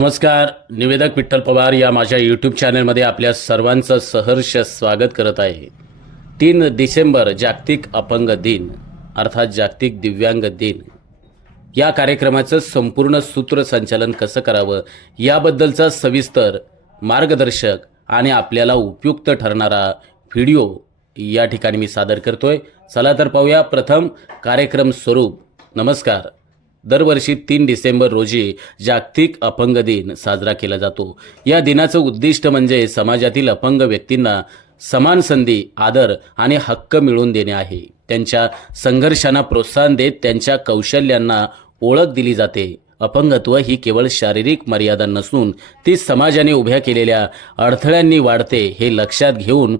नमस्कार. निवेदक विठ्ठल पवार या माझ्या यूट्यूब चॅनलमध्ये आपल्या सर्वांचं सहर्ष स्वागत करत आहे. 3 डिसेंबर जागतिक अपंग दिन अर्थात जागतिक दिव्यांग दिन. या कार्यक्रमाचं संपूर्ण सूत्रसंचालन कसं करावं याबद्दलचा सविस्तर मार्गदर्शक आणि आपल्याला उपयुक्त ठरणारा व्हिडिओ या ठिकाणी मी सादर करतोय. चला तर पाहूया. प्रथम कार्यक्रम स्वरूप. नमस्कार. दरवर्षी 3 डिसेंबर रोजी जागतिक अपंग दिन साजरा केला जातो. या दिनाचं उद्दिष्ट म्हणजे समाजातील अपंग व्यक्तींना समान संधी, आदर आणि हक्क मिळवून देणे आहे. त्यांच्या संघर्षांना प्रोत्साहन देत त्यांच्या कौशल्यांना ओळख दिली जाते. अपंगत्व ही केवळ शारीरिक मर्यादा नसून ती समाजाने उभ्या केलेल्या अडथळ्यांनी वाढते. हे लक्षात घेऊन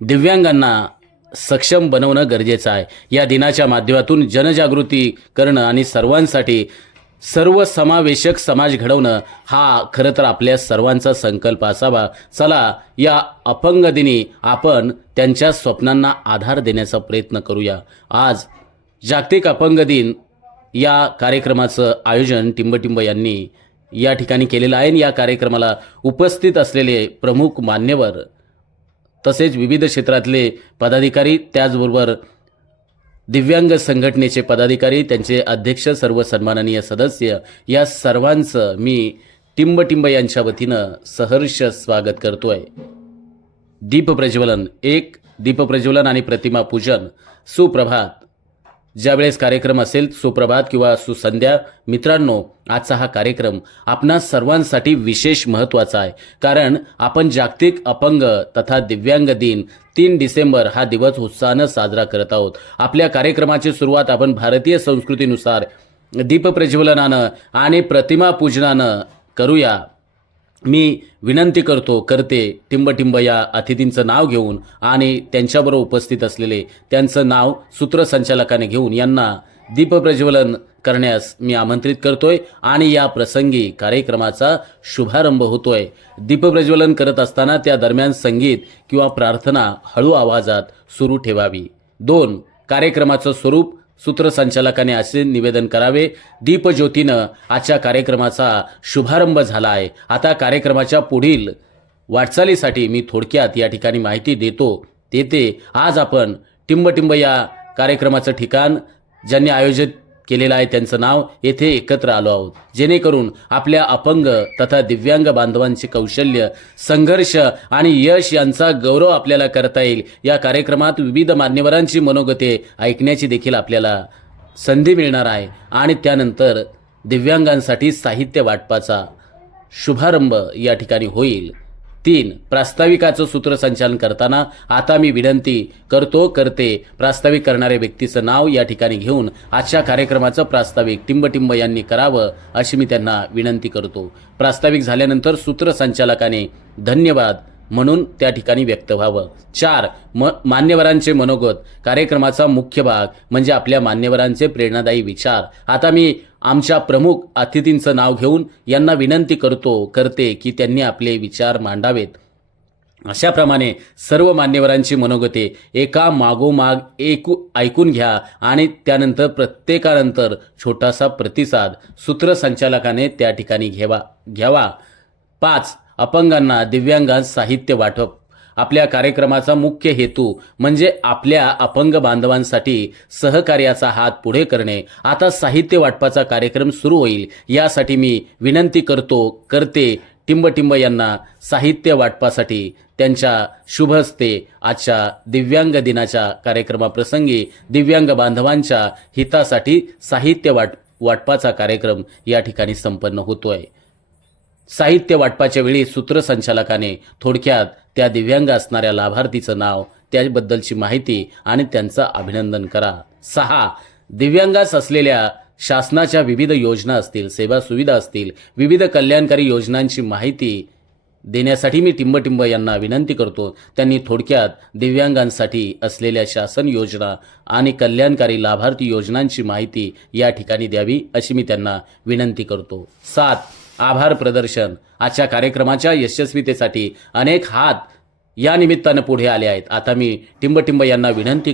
दिव्यांगांना सक्षम बनवणं गरजेचं आहे. या दिनाच्या माध्यमातून जनजागृती करणं आणि सर्वांसाठी सर्वसमावेशक समाज घडवणं हा खरं तर आपल्या सर्वांचा संकल्प असावा. चला या अपंग दिनी आपण त्यांच्या स्वप्नांना आधार देण्याचा प्रयत्न करूया. आज जागतिक अपंग दिन या कार्यक्रमाचं आयोजन टिंबटिंब यांनी या ठिकाणी केलेलं आहे. या कार्यक्रमाला उपस्थित असलेले प्रमुख मान्यवर तसेच विविध क्षेत्रातले पदाधिकारी, त्याचबरोबर दिव्यांग संघटनेचे पदाधिकारी, त्यांचे अध्यक्ष, सर्व सन्माननीय सदस्य, या सर्वांचं मी टिंबटिंब यांच्या वतीनं सहर्ष स्वागत करतोय. दीपप्रज्वलन, एक दीपप्रज्वलन आणि प्रतिमा पूजन. सुप्रभात. ज्यावेळेस कार्यक्रम असेल, सुप्रभात किंवा सुसंध्या. मित्रांनो, आजचा हा कार्यक्रम आपणा सर्वांसाठी विशेष महत्त्वाचा आहे. कारण आपण जागतिक अपंग तथा दिव्यांग दिन 3 डिसेंबर हा दिवस उत्साहानं साजरा करत आहोत. आपल्या कार्यक्रमाची सुरुवात आपण भारतीय संस्कृतीनुसार दीपप्रज्वलनानं आणि प्रतिमा पूजनानं करूया. मी विनंती करते टिंबटिंब या अतिथींचं नाव घेऊन आणि त्यांच्याबरोबर उपस्थित असलेले त्यांचं नाव सूत्रसंचालकाने घेऊन यांना दीपप्रज्वलन करण्यास मी आमंत्रित करतोय आणि या प्रसंगी कार्यक्रमाचा शुभारंभ होतोय. दीपप्रज्वलन करत असताना त्या दरम्यान संगीत किंवा प्रार्थना हळू आवाजात सुरू ठेवावी. 2. कार्यक्रमाचं स्वरूप. सूत्रसंचालकाने असे निवेदन करावे. दीपज्योतीनं आजच्या कार्यक्रमाचा शुभारंभ झाला आहे. आता कार्यक्रमाच्या पुढील वाटचालीसाठी मी थोडक्यात या ठिकाणी माहिती देते. आज आपण टिंबटिंब या कार्यक्रमाचं ठिकाण, ज्यांनी आयोजित केलेलं आहे त्यांचं नाव, येथे एकत्र आलो आहोत, जेणेकरून आपल्या अपंग तथा दिव्यांग बांधवांचे कौशल्य, संघर्ष आणि यश यांचा गौरव आपल्याला करता येईल. या कार्यक्रमात विविध मान्यवरांची मनोगते ऐकण्याची देखील आपल्याला संधी मिळणार आहे आणि त्यानंतर दिव्यांगांसाठी साहित्य वाटपाचा शुभारंभ या ठिकाणी होईल. 3. प्रास्ताविकाचं सूत्रसंचालन करताना आता मी विनंती करते प्रास्ताविक करणाऱ्या व्यक्तीचं नाव या ठिकाणी घेऊन आजच्या कार्यक्रमाचं प्रास्ताविक टिंबटिंब यांनी करावं अशी मी त्यांना विनंती करतो. प्रास्ताविक झाल्यानंतर सूत्रसंचालकाने धन्यवाद म्हणून त्या ठिकाणी व्यक्त व्हावं. 4. मान्यवरांचे मनोगत. कार्यक्रमाचा मुख्य भाग म्हणजे आपल्या मान्यवरांचे प्रेरणादायी विचार. आता मी आमच्या प्रमुख अतिथींचं नाव घेऊन यांना विनंती करते की त्यांनी आपले विचार मांडावेत. अशाप्रमाणे सर्व मान्यवरांची मनोगते एका मागोमाग ऐकून घ्या आणि त्यानंतर प्रत्येकानंतर छोटासा प्रतिसाद सूत्रसंचालकाने त्या ठिकाणी घ्यावा. 5. अपंगांना दिव्यांगांस साहित्य वाटप. आपल्या कार्यक्रमाचा मुख्य हेतू म्हणजे आपल्या अपंग बांधवांसाठी सहकार्याचा हात पुढे करणे. आता साहित्य वाटपाचा कार्यक्रम सुरू होईल. यासाठी मी विनंती करते टिंबटिंब यांना साहित्य वाटपासाठी त्यांच्या शुभ हस्ते आजच्या दिव्यांग दिनाच्या कार्यक्रमाप्रसंगी दिव्यांग बांधवांच्या हितासाठी साहित्य वाटपाचा कार्यक्रम या ठिकाणी संपन्न होतोय. साहित्य वाटपाच्या वेळी सूत्रसंचालकाने थोडक्यात त्या दिव्यांग असणाऱ्या लाभार्थीचं नाव, त्याबद्दलची माहिती आणि त्यांचं अभिनंदन करा. 6. दिव्यांगास असलेल्या शासनाच्या विविध योजना असतील, सेवा सुविधा असतील, विविध कल्याणकारी योजनांची माहिती देण्यासाठी मी टिंबटिंब यांना विनंती करतो. त्यांनी थोडक्यात दिव्यांगांसाठी असलेल्या शासन योजना आणि कल्याणकारी लाभार्थी योजनांची माहिती या ठिकाणी द्यावी अशी मी त्यांना विनंती करतो. 7. आभार प्रदर्शन. आजच्या कार्यक्रमाच्या यशस्वीतेसाठी अनेक हात या निमित्तानं पुढे आले आहेत. आता मी टिंबटिंब यांना विनंती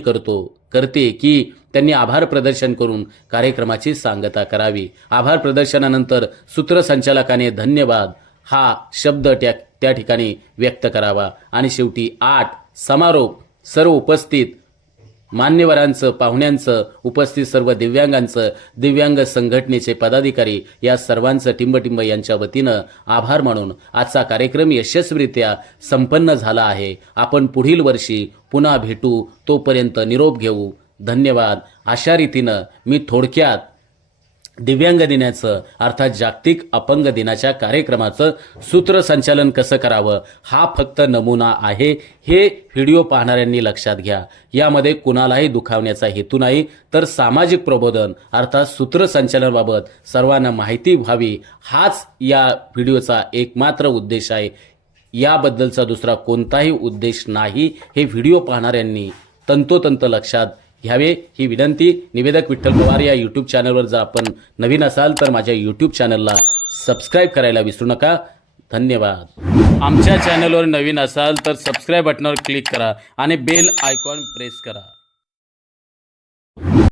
करते की त्यांनी आभार प्रदर्शन करून कार्यक्रमाची सांगता करावी. आभार प्रदर्शनानंतर सूत्रसंचालकाने धन्यवाद हा शब्द त्या ठिकाणी व्यक्त करावा. आणि शेवटी 8 समारोप. सर्व उपस्थित मान्यवरांचं, पाहुण्यांचं, उपस्थित सर्व दिव्यांगांचं, दिव्यांग संघटनेचे पदाधिकारी या सर्वांचं टिंबटिंब यांच्या वतीनं आभार मानून आजचा कार्यक्रम यशस्वीरित्या संपन्न झाला आहे. आपण पुढील वर्षी पुन्हा भेटू. तोपर्यंत निरोप घेऊ. धन्यवाद. अशा रीतीनं मी थोडक्यात दिव्यांग दिनाचं अर्थात जागतिक अपंग दिनाच्या कार्यक्रमाचं सूत्रसंचालन कसं करावं हा फक्त नमुना आहे. हे व्हिडिओ पाहणाऱ्यांनी लक्षात घ्या. यामध्ये कुणालाही दुखावण्याचा हेतू नाही, तर सामाजिक प्रबोधन अर्थात सूत्रसंचालनाबाबत सर्वांना माहिती व्हावी हाच या व्हिडिओचा एकमात्र उद्देश आहे. याबद्दलचा दुसरा कोणताही उद्देश नाही. हे व्हिडिओ पाहणाऱ्यांनी तंतोतंत लक्षात घ्यावे ही विनंती. निवेदक विठ्ठल पवार या यूट्यूब चॅनलवर जर आपण नवीन असाल तर माझ्या यूट्यूब चॅनलला सबस्क्राईब करायला विसरू नका. धन्यवाद. आमच्या चॅनलवर नवीन असाल तर सबस्क्राईब बटनावर क्लिक करा आणि बेल आयकॉन प्रेस करा.